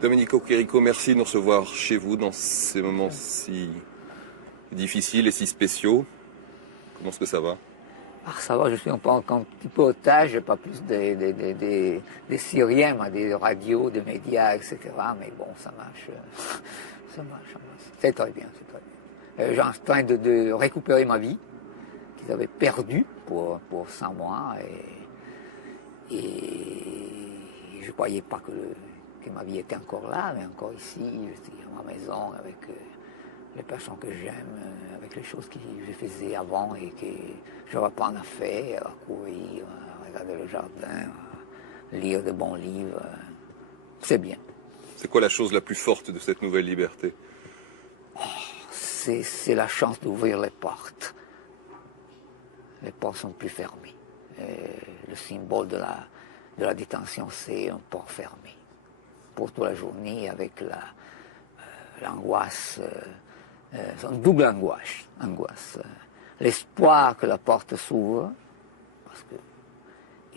Domenico Chirico, merci de nous recevoir chez vous dans ces moments si difficiles et si spéciaux. Comment est-ce que ça va? Ah, ça va, je suis encore un petit peu otage, pas plus des Syriens, mais des radios, des médias, etc. Mais bon, ça marche. Ça marche. C'est très bien, c'est très bien. J'ai en train de récupérer ma vie, qu'ils avaient perdue pour 100 mois. Et je ne croyais pas que ma vie était encore là, mais encore ici, je suis à ma maison avec les personnes que j'aime, avec les choses que je faisais avant et que je reprends à faire, à courir, à regarder le jardin, à lire de bons livres. C'est bien. C'est quoi la chose la plus forte de cette nouvelle liberté? C'est la chance d'ouvrir les portes. Les portes sont plus fermées. Le symbole de la détention, c'est un port fermé. Pour toute la journée, avec l'angoisse, une double angoisse. L'espoir que la porte s'ouvre,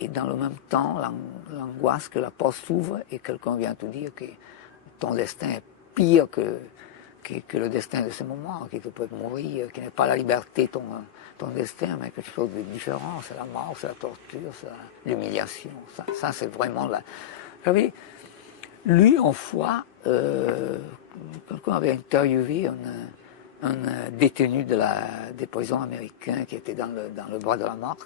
et dans le même temps, l'angoisse que la porte s'ouvre et quelqu'un vient te dire que ton destin est pire que le destin de ce moment, que tu peux mourir, qui n'est pas la liberté ton destin, mais quelque chose de différent. C'est la mort, c'est la torture, c'est l'humiliation. Ça c'est vraiment la... J'avais lu une fois, quelqu'un avait interviewé un détenu des prisons américains qui était dans le bras de la mort.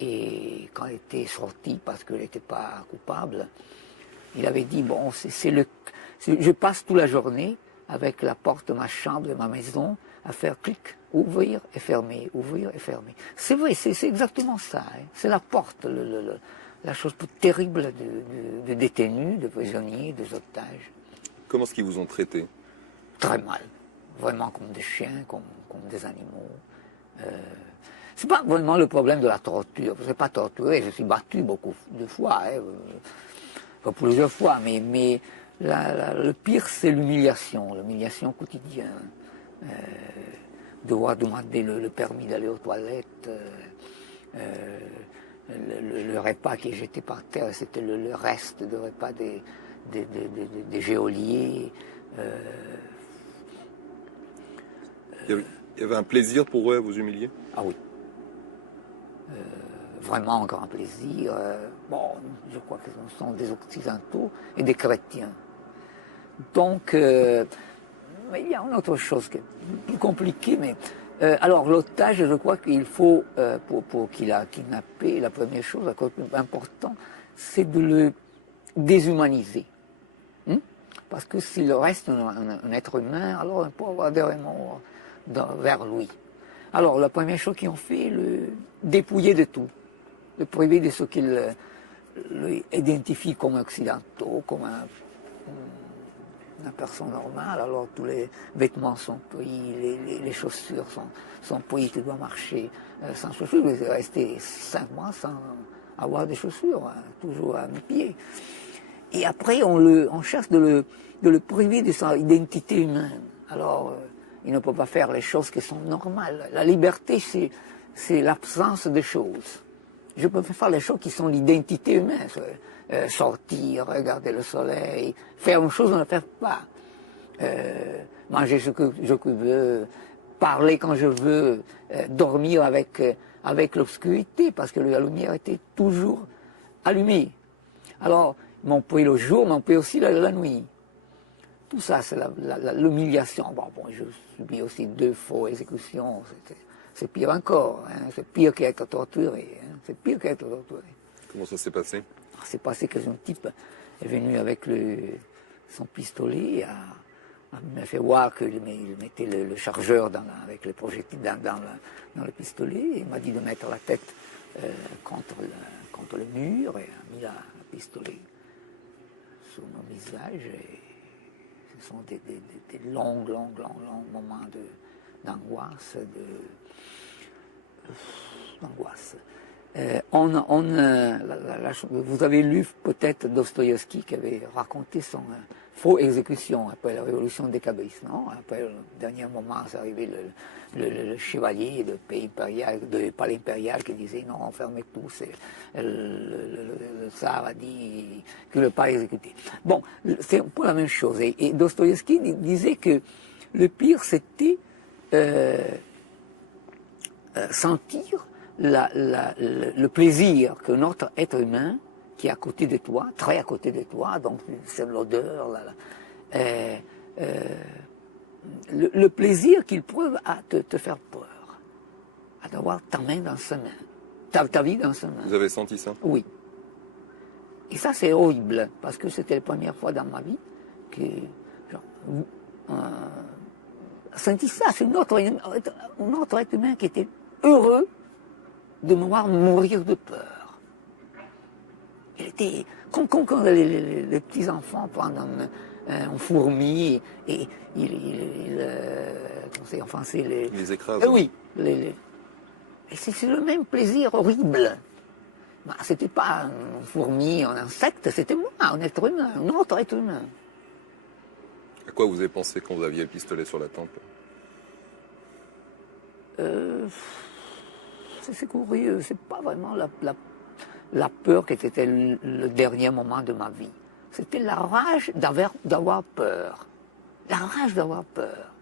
Et quand il était sorti, parce qu'il n'était pas coupable, il avait dit, bon, je passe toute la journée avec la porte de ma chambre, de ma maison, à faire clic, ouvrir et fermer, ouvrir et fermer. C'est vrai, c'est exactement ça. Hein. C'est la porte, la chose plus terrible de détenus, de prisonniers, des otages. Comment est-ce qu'ils vous ont traité? Très mal. Vraiment comme des chiens, comme des animaux. C'est pas vraiment le problème de la torture. Je ne suis pas torturé, je suis battu beaucoup de fois, pas plusieurs fois, mais le pire c'est l'humiliation quotidienne. Devoir demander le permis d'aller aux toilettes, le repas qui est jeté par terre, c'était le reste de repas des geôliers. Il y avait un plaisir pour eux à vous humilier? Ah oui. Vraiment un grand plaisir. Bon, je crois que ce sont des occidentaux et des chrétiens. Donc, mais il y a une autre chose qui est plus compliquée. Mais, alors, l'otage, je crois qu'il faut, pour qu'il a kidnappé, la première chose, la chose importante, c'est de le déshumaniser. Parce que s'il reste un être humain, alors on peut avoir des remords vers lui. Alors, la première chose qu'ils ont fait, le dépouiller de tout. Le priver de ce qu'ils identifient comme occidentaux, comme une personne normale. Alors, tous les vêtements sont pris, les chaussures sont prises, tu dois marcher sans chaussures. Je vais rester 5 mois sans avoir de chaussures, hein, toujours à mes pieds. Et après, on cherche de le priver de son identité humaine. Alors, il ne peut pas faire les choses qui sont normales. La liberté, c'est l'absence de choses. Je peux faire les choses qui sont l'identité humaine. Sortir, regarder le soleil, faire une chose, on ne le fait pas. Manger ce que je veux, parler quand je veux, dormir avec l'obscurité, parce que la lumière était toujours allumée. Alors, on peut le jour, mais on peut aussi la nuit. Tout ça, c'est l'humiliation. Bon, je subis aussi 2 fausses exécutions. C'est pire encore. Hein. C'est pire qu'être torturé. Hein. C'est pire qu'être torturé. Comment ça s'est passé? C'est passé qu'un type est venu avec son pistolet, me fait voir qu'il mettait le chargeur avec le projectile dans le pistolet. Il m'a dit de mettre la tête contre le mur et a mis la pistolet sur mon visage. Et ce sont des longs moments d'angoisse. Vous avez lu peut-être Dostoïevski qui avait raconté son faux exécution après la révolution des cabristes, non? Après le dernier moment, c'est arrivé le chevalier de palais impérial qui disait non, fermez tout, le tsar a dit que le pas exécuté. Bon, c'est un peu la même chose. Et Dostoïevski disait que le pire, c'était sentir le plaisir que notre être humain, qui est à côté de toi, très à côté de toi, donc c'est l'odeur, le plaisir qu'il prouve à te faire peur, à d'avoir ta main dans sa main, ta vie dans sa main. Vous avez senti ça? Oui. Et ça, c'est horrible, parce que c'était la première fois dans ma vie que senti ça. C'est notre être humain qui était heureux de me voir mourir de peur. Il était comme quand les petits-enfants prennent un fourmi et c'est en français les écrasent. Oui. Et c'est le même plaisir horrible. Bah, c'était pas une fourmi, un insecte, c'était moi, un être humain, un autre être humain. À quoi vous avez pensé quand vous aviez le pistolet sur la tempe? C'est curieux, c'est pas vraiment la peur qui était le dernier moment de ma vie. C'était la rage d'avoir peur. La rage d'avoir peur.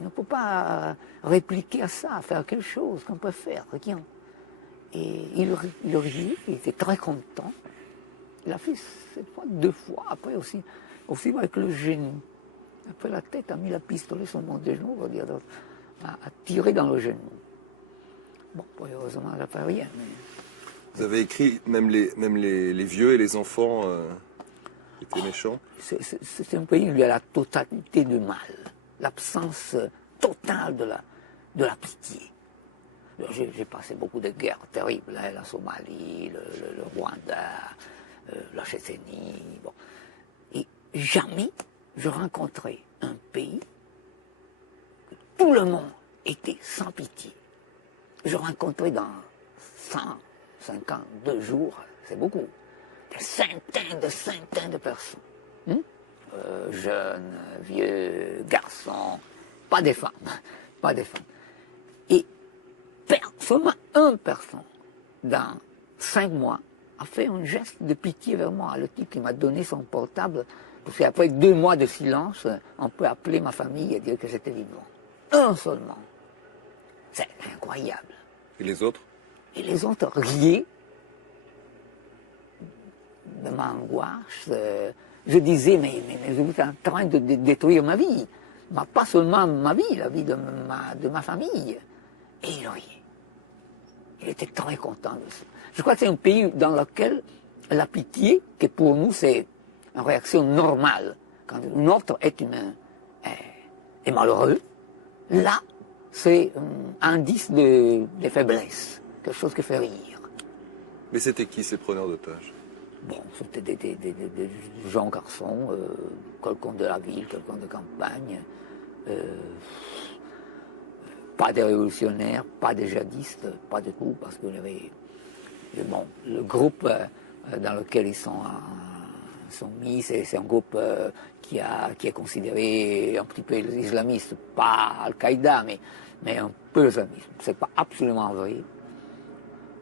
Il ne peut pas répliquer à ça, faire quelque chose qu'on peut faire, rien. Et il riait, il était très content. Il a fait cette fois 2 fois, après aussi avec le genou. Après la tête, a mis la pistolet sur mon genou, on va dire, a tiré dans le genou. Bon, heureusement, elle n'a fait rien. Mais... Vous avez écrit, même les vieux et les enfants étaient méchants? C'est un pays où il y a la totalité du mal, l'absence totale de la pitié. J'ai passé beaucoup de guerres terribles, hein, la Somalie, le Rwanda, la Tchétchénie. Bon. Et jamais je rencontrais un pays où tout le monde était sans pitié. Je rencontrais dans 152 jours, c'est beaucoup, des centaines de personnes. Jeunes, vieux, garçons, pas des femmes. Et seulement une personne, dans 5 mois, a fait un geste de pitié vers moi. Le type qui m'a donné son portable, parce qu'après 2 mois de silence, on peut appeler ma famille et dire que j'étais vivant. Un seulement. C'est incroyable. Et les autres? Et les autres riaient de ma angoisse. Je disais, mais vous êtes en train de détruire ma vie. Pas seulement ma vie, la vie de ma famille. Et il riait. Il était très content de ça. Je crois que c'est un pays dans lequel la pitié, que pour nous c'est une réaction normale, quand notre être humain est malheureux, là, c'est un indice de faiblesse, quelque chose qui fait rire. Mais c'était qui ces preneurs d'otages? Bon, c'était des jeunes garçons, quelqu'un de la ville, quelqu'un de campagne, pas des révolutionnaires, pas des djihadistes, pas du tout, parce qu'il y avait le groupe dans lequel ils sont mis, c'est un groupe qui est considéré un petit peu islamiste, pas Al-Qaïda, mais un peu islamiste. C'est pas absolument vrai.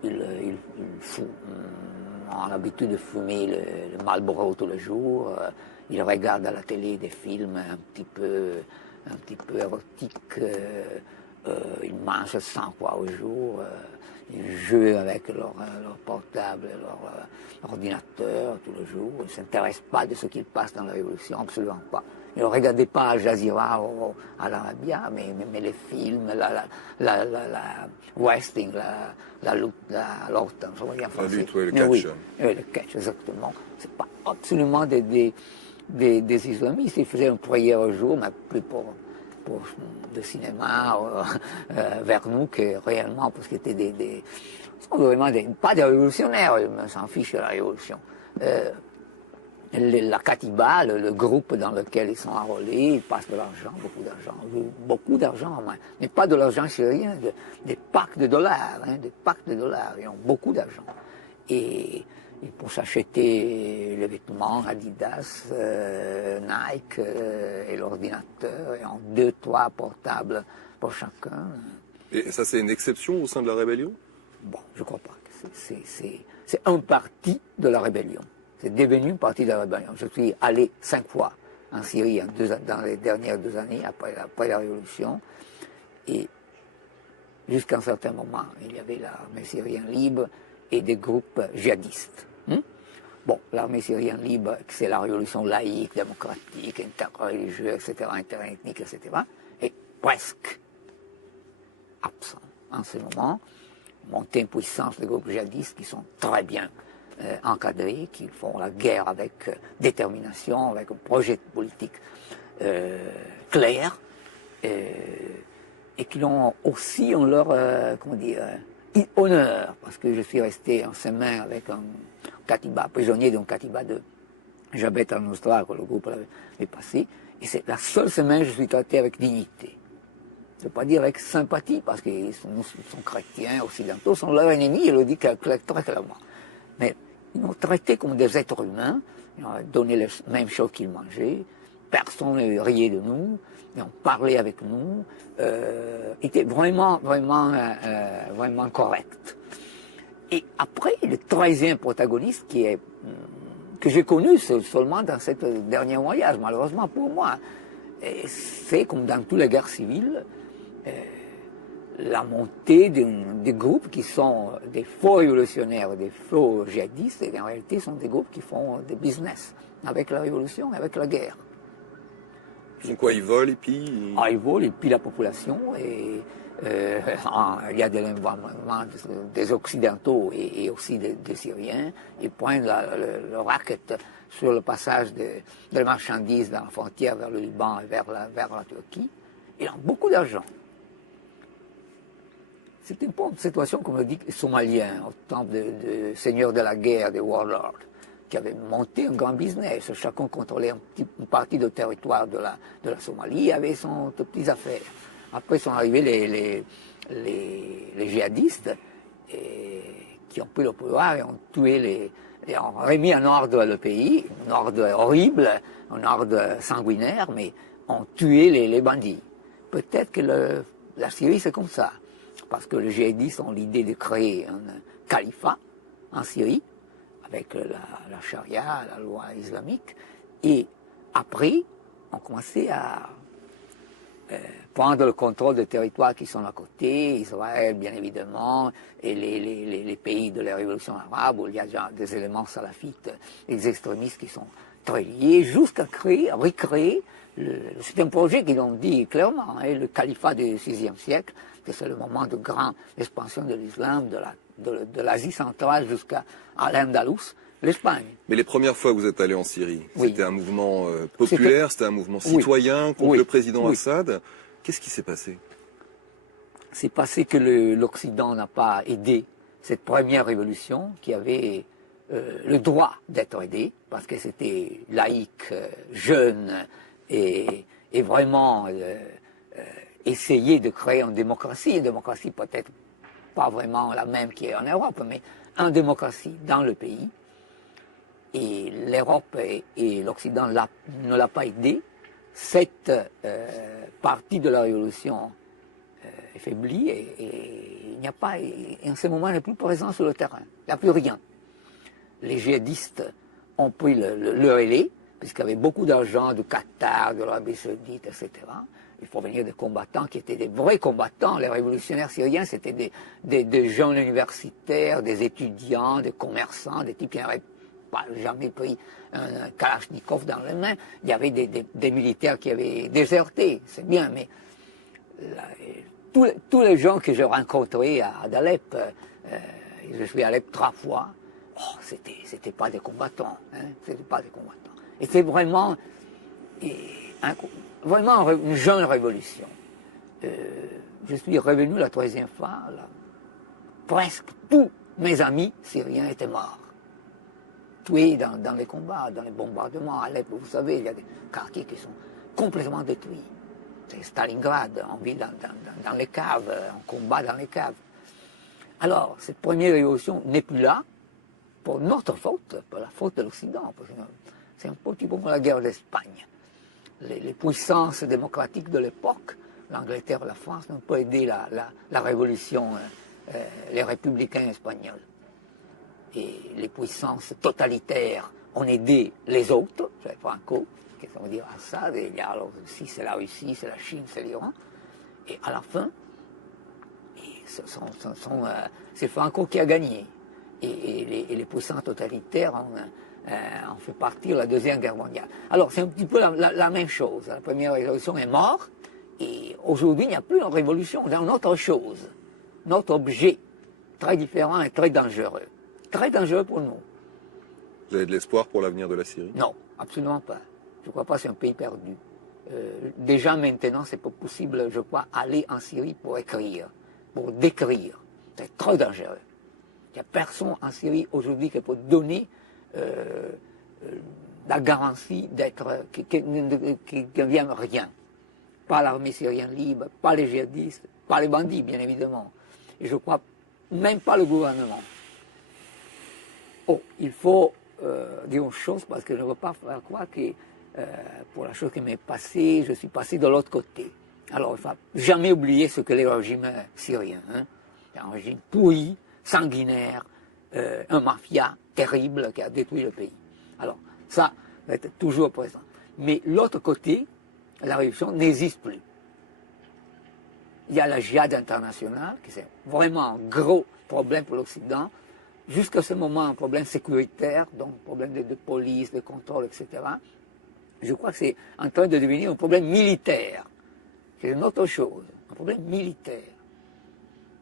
Ils ont l'habitude de fumer le Marlboro tous les jours. Ils regardent à la télé des films un petit peu érotiques. Ils mangent 100 fois au jour. Ils jouent avec leur portable, leur ordinateur tous les jours. Ils ne s'intéressent pas de ce qu'il passe dans la révolution, absolument pas. Ils ne regardaient pas Al Jazeera à l'Arabia, mais les films, la wrestling, la lutte, l'automne, je veux dire en français. La lutte, oui, le catch. Oui, le catch, exactement. C'est pas absolument des islamistes. Ils faisaient une prière au jour, mais plus pour de cinéma vers nous que réellement, parce qu'ils étaient sont vraiment pas des révolutionnaires, ils s'en fichent de la révolution. La Katiba, le groupe dans lequel ils sont enrôlés, ils passent de l'argent, beaucoup d'argent, mais pas de l'argent syrien, des packs de dollars, des packs de dollars, ils ont beaucoup d'argent. Et pour s'acheter les vêtements Adidas, Nike et l'ordinateur, et en 2-3 portables pour chacun. Et ça, c'est une exception au sein de la rébellion? Bon, je crois pas. C'est un parti de la rébellion. C'est devenu une partie de la rébellion. Je suis allé 5 fois en Syrie dans les dernières 2 années, après la révolution. Et jusqu'à un certain moment, il y avait l'armée syrienne libre et des groupes djihadistes. Bon, l'armée syrienne libre, c'est la révolution laïque, démocratique, interreligieuse, etc., interethnique, etc., est presque absent en ce moment. Montée en puissance des groupes djihadistes qui sont très bien encadrés, qui font la guerre avec détermination, avec un projet politique clair, et qui l'ont aussi en leur, honneur, parce que je suis resté en semaine avec un Katiba, prisonnier d'un Katiba de Jabhat al-Nusra, que le groupe avait passé, et c'est la seule semaine que je suis traité avec dignité. Je ne veux pas dire avec sympathie, parce qu'ils sont chrétiens, occidentaux, sont leurs ennemis, ils le disent très clairement. Mais ils nous traitaient comme des êtres humains, ils ont donné les mêmes choses qu'ils mangeaient, personne ne riait de nous, ils ont parlé avec nous, étaient vraiment corrects. Et après, le troisième protagoniste que j'ai connu seulement dans ce dernier voyage, malheureusement pour moi, c'est comme dans toutes les guerres civiles, la montée des groupes qui sont des faux révolutionnaires, des faux djihadistes, et en réalité sont des groupes qui font des business avec la révolution et avec la guerre. Ils font quoi? Ils volent et pillent? Ils volent et pillent la population, et il y a de l'investissement des Occidentaux et aussi des Syriens. Ils pointent le racket sur le passage de marchandises dans la frontière vers le Liban et vers la Turquie. Ils ont beaucoup d'argent. C'est une situation, comme le dit les Somaliens, au temps de seigneurs de la guerre, des warlords, qui avaient monté un grand business. Chacun contrôlait une partie du territoire de la Somalie, avait son petites affaires. Après sont arrivés les djihadistes qui ont pris le pouvoir et ont tué et ont remis en ordre le pays, un ordre horrible, un ordre sanguinaire, mais ont tué les bandits. Peut-être que la Syrie c'est comme ça, parce que les djihadistes ont l'idée de créer un califat en Syrie, avec la charia, la loi islamique, et après, on commençait à prendre le contrôle des territoires qui sont à côté, Israël bien évidemment, et les pays de la révolution arabe, où il y a déjà des éléments salafites, des extrémistes qui sont très liés, jusqu'à recréer, c'est un projet qu'ils ont dit clairement, le califat du VIe siècle, que c'est le moment de grande expansion de l'islam, de l'Asie centrale jusqu'à l'Andalous, l'Espagne. Mais les premières fois que vous êtes allé en Syrie, oui. C'était un mouvement populaire, c'était un mouvement citoyen contre le président Assad. Qu'est-ce qui s'est passé? C'est passé que l'Occident n'a pas aidé cette première révolution qui avait le droit d'être aidée, parce que c'était laïque, jeune, et vraiment essayer de créer une démocratie peut-être pas vraiment la même qui est en Europe, mais une démocratie dans le pays. Et l'Europe et l'Occident ne l'a pas aidé. Cette partie de la révolution est faiblie et il n'y a pas, et en ce moment, il n'est plus présent sur le terrain. Il n'y a plus rien. Les djihadistes ont pris le relais, puisqu'il y avait beaucoup d'argent du Qatar, de l'Arabie Saoudite, etc. Il faut venir des combattants qui étaient des vrais combattants. Les révolutionnaires syriens, c'était des jeunes universitaires, des étudiants, des commerçants, des types qui n'avaient pas jamais pris un Kalachnikov dans les mains. Il y avait des militaires qui avaient déserté, c'est bien, mais tous les gens que j'ai rencontrés à Alep, je suis à Alep 3 fois, c'était pas des combattants, c'était pas des combattants. Et c'est vraiment une jeune révolution. Je suis revenu la 3e fois, là, presque tous mes amis syriens étaient morts. tués dans les combats, dans les bombardements. À Alep, vous savez, il y a des quartiers qui sont complètement détruits. C'est Stalingrad, on vit dans les caves, on combat dans les caves. Alors, cette première révolution n'est plus là, pour notre faute, pour la faute de l'Occident. C'est un petit peu comme la guerre d'Espagne. Les puissances démocratiques de l'époque, l'Angleterre, la France, n'ont pas aidé la révolution, les républicains espagnols. Et les puissances totalitaires ont aidé les autres, c'est Franco, qui veut dire Assad, et il y a alors aussi c'est la Russie, c'est la Chine, c'est l'Iran. Et à la fin, c'est Franco qui a gagné. Et les puissances totalitaires ont fait partir la Deuxième Guerre mondiale. Alors c'est un petit peu la même chose. La première révolution est morte, et aujourd'hui il n'y a plus une révolution, il y a une autre chose, notre objet, très différent et très dangereux. Très dangereux pour nous. Vous avez de l'espoir pour l'avenir de la Syrie? Non, absolument pas. Je ne crois pas que c'est un pays perdu. Déjà maintenant, c'est pas possible, je crois, aller en Syrie pour écrire, pour décrire. C'est trop dangereux. Il n'y a personne en Syrie aujourd'hui qui peut donner la garantie d'être, qui ne vient rien. Pas l'armée syrienne libre, pas les djihadistes, pas les bandits, bien évidemment. Et je crois même pas le gouvernement. Oh, il faut dire une chose, parce que je ne veux pas faire croire que pour la chose qui m'est passée, je suis passé de l'autre côté. Alors, il ne faut jamais oublier ce que les régimes syriens. C'est un régime pourri, sanguinaire, un mafia terrible qui a détruit le pays. Alors, ça va être toujours présent. Mais l'autre côté, la révolution n'existe plus. Il y a la djihad internationale, qui c'est vraiment un gros problème pour l'Occident. Jusqu'à ce moment, un problème sécuritaire, donc problème de police, de contrôle, etc. Je crois que c'est en train de devenir un problème militaire. C'est une autre chose, un problème militaire.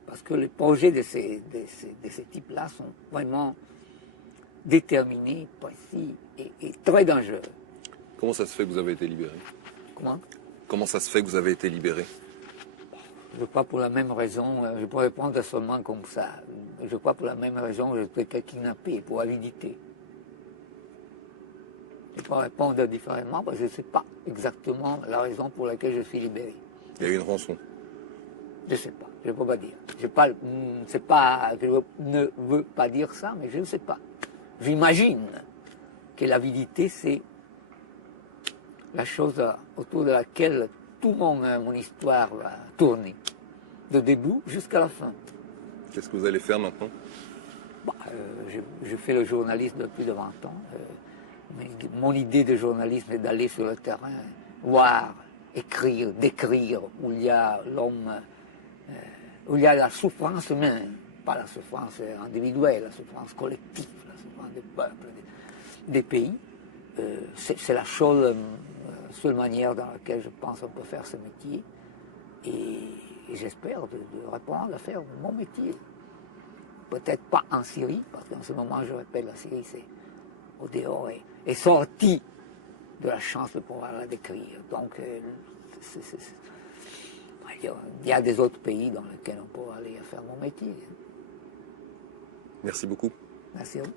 Parce que les projets de ces types-là sont vraiment déterminés, précis et très dangereux. Comment ça se fait que vous avez été libéré? Comment? Comment ça se fait que vous avez été libéré? Je crois pour la même raison, je peux répondre seulement comme ça. Je crois pour la même raison que je peux être kidnappé pour avidité. Je peux répondre différemment parce que je ne sais pas exactement la raison pour laquelle je suis libéré. Il y a eu une rançon? Je ne sais pas, je ne peux pas dire. Je ne veux pas dire ça, mais je ne sais pas. J'imagine que l'avidité, c'est la chose autour de laquelle toute mon histoire va tourner, de début jusqu'à la fin. Qu'est-ce que vous allez faire maintenant? Je fais le journalisme depuis de 20 ans. Mon idée de journalisme est d'aller sur le terrain, voir, écrire, décrire où il y a l'homme, où il y a la souffrance humaine, pas la souffrance individuelle, la souffrance collective, la souffrance des peuples, des pays. C'est la seule manière dans laquelle je pense qu'on peut faire ce métier. Et j'espère de répondre à faire mon métier. Peut-être pas en Syrie, parce qu'en ce moment, je répète, la Syrie, c'est au dehors est sortie de la chance de pouvoir la décrire. Donc, il y a des autres pays dans lesquels on peut aller faire mon métier. Merci beaucoup. Merci à vous.